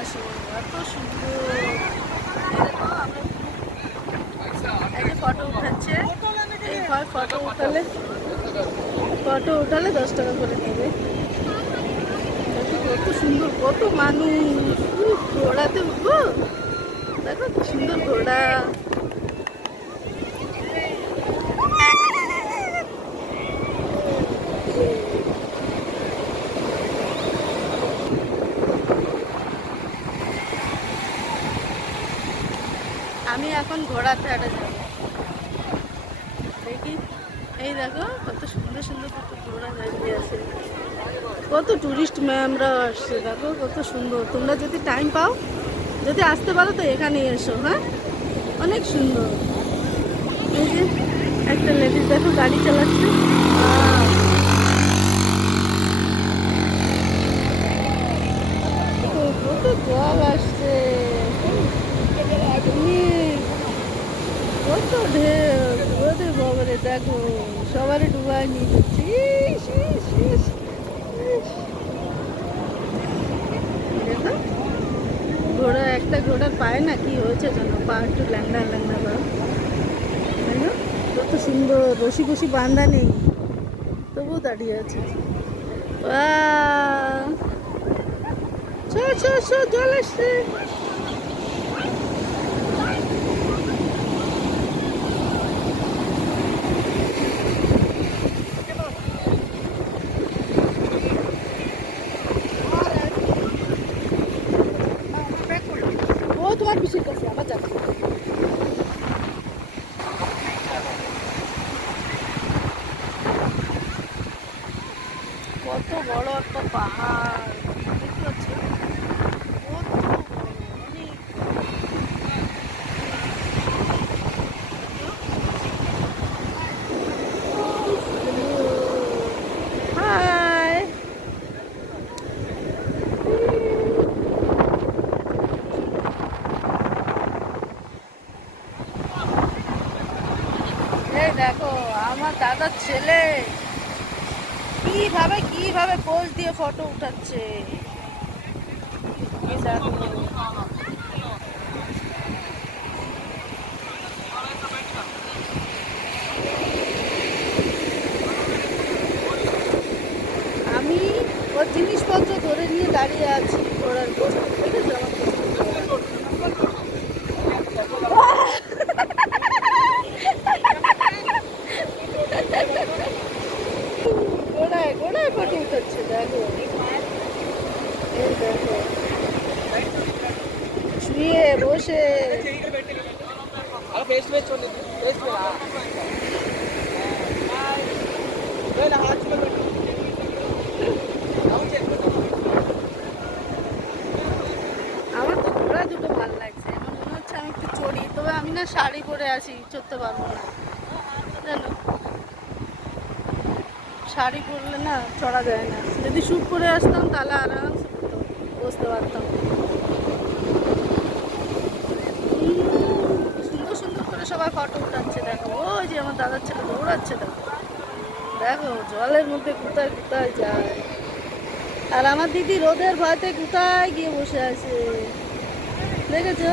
আসো, এত সুন্দর। এই যে ফটো উঠাচ্ছে, এই ফটো উঠালে 10 টাকা করে নেবে। দেখো কত সুন্দর, কত মানুষ। ঘোড়াতে উঠবো, দেখো কি সুন্দর ঘোড়া। আমি এখন ঘোড়াতে হাঁটা যাবো, দেখি। এই দেখো কত সুন্দর সুন্দর কত ঘোড়া দাঁড়িয়ে আছে, কত টুরিস্ট ম্যামরা আসছে। দেখো কত সুন্দর। তোমরা যদি টাইম পাও, যদি আসতে পারো তো এখানে এসো। হ্যাঁ, অনেক সুন্দর। এই যে একটা লেডিস দেখো গাড়ি চালাচ্ছে। কত জল আসছে, কত ঢেউ। ওদের বাবারে দেখো, সবারই ডুবাই নিয়ে যাচ্ছে। দেখো ঘোড়া, একটা ঘোড়ার পায় না কি হয়েছে যেন, পা একটু ল্যাংড়া ল্যাংড়া পা। দেখো কত সুন্দর, রশি বসি বাঁধা নেই, তবুও দাঁড়িয়ে আছে। জল আসছে। ও তোমার পিছিয়ে কাছে আমার যাচ্ছে। কত বড় একটা পাহাড় দেখতে পাচ্ছ, কত বড়, অনেক। হাই, এই দেখো আমার দাদার ছেলে কিভাবে কিভাবে পোজ দিয়ে ফটো উঠাচ্ছে। এই দেখো, আমি ওর জিনিসপত্র ধরে নিয়ে দাঁড়িয়ে আছি ঘোড়ার পোস্ট। দেখেছো আমার ঘোড়ায় ঘোড়ায় ফটো উঠাচ্ছে। দেখো, এই দেখো শুয়ে বসে। আমার তো ঘোড়া দুটো ভালো লাগছে, আমার মনে হচ্ছে আমি একটু চড়ি, তবে আমি না শাড়ি পরে আসি, চড়তে পারবো না জানো, শাড়ি পরলে না চড়া যায় না। যদি স্যুট পরে আসতাম তাহলে আরামসে বসতে পারতাম। সুন্দর সুন্দর করে সবাই ফটো উঠাচ্ছে। দেখো ওই যে আমার দাদার ছেলে দৌড়াচ্ছে। দেখো দেখো জলের মধ্যে কোথায় কোথায় যায়, আর আমার দিদি রোদের ভয়তে কোথায় গিয়ে বসে আছে। দেখেছো?